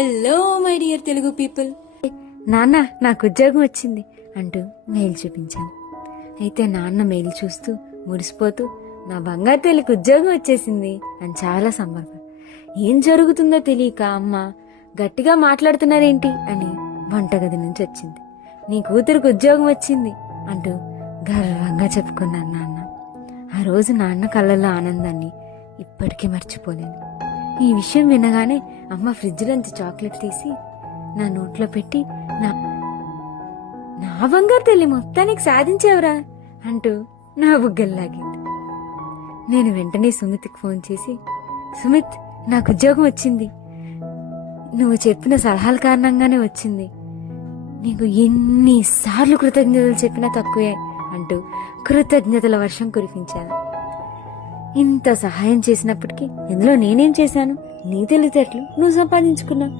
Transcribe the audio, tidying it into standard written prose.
Hello my dear Telugu people. నాన్న నాకు ఉద్యోగం వచ్చింది అంటూ మెయిల్ చూపించాను. అయితే నాన్న మెయిల్ చూస్తూ మురిసిపోతూ నా బంగారు తల్లికి ఉద్యోగం వచ్చేసింది అని చాలా సంబరపడ. ఏం జరుగుతుందో తెలియక అమ్మ గట్టిగా మాట్లాడుతున్నారేంటి అని వంటగది నుంచి వచ్చింది. నీ కూతురికి ఉద్యోగం వచ్చింది అంటూ గర్వంగా చెప్పుకున్నాను నాన్న. ఆ రోజు నాన్న కళ్ళల్లో ఆనందాన్ని ఇప్పటికీ మర్చిపోలేను. ఈ విషయం వినగానే అమ్మ ఫ్రిడ్జ్లోంచి చాక్లెట్ తీసి నా నోట్లో పెట్టి నా బంగారు తల్లి మొత్తానికి సాధించావురా అంటూ నా బుగ్గల్లాగింది. నేను వెంటనే సుమిత్కి ఫోన్ చేసి, సుమిత్ నాకు ఉద్యోగం వచ్చింది, నువ్వు చెప్పిన సలహాల కారణంగానే వచ్చింది, నీకు ఎన్నిసార్లు కృతజ్ఞతలు చెప్పినా తక్కువే అంటూ కృతజ్ఞతల వర్షం కురిపించాను. ఇంత సహాయం చేసినప్పటికీ ఇందులో నేనేం చేశాను? నీ తెలివితేటలు నువ్వు సంపాదించుకున్నావు.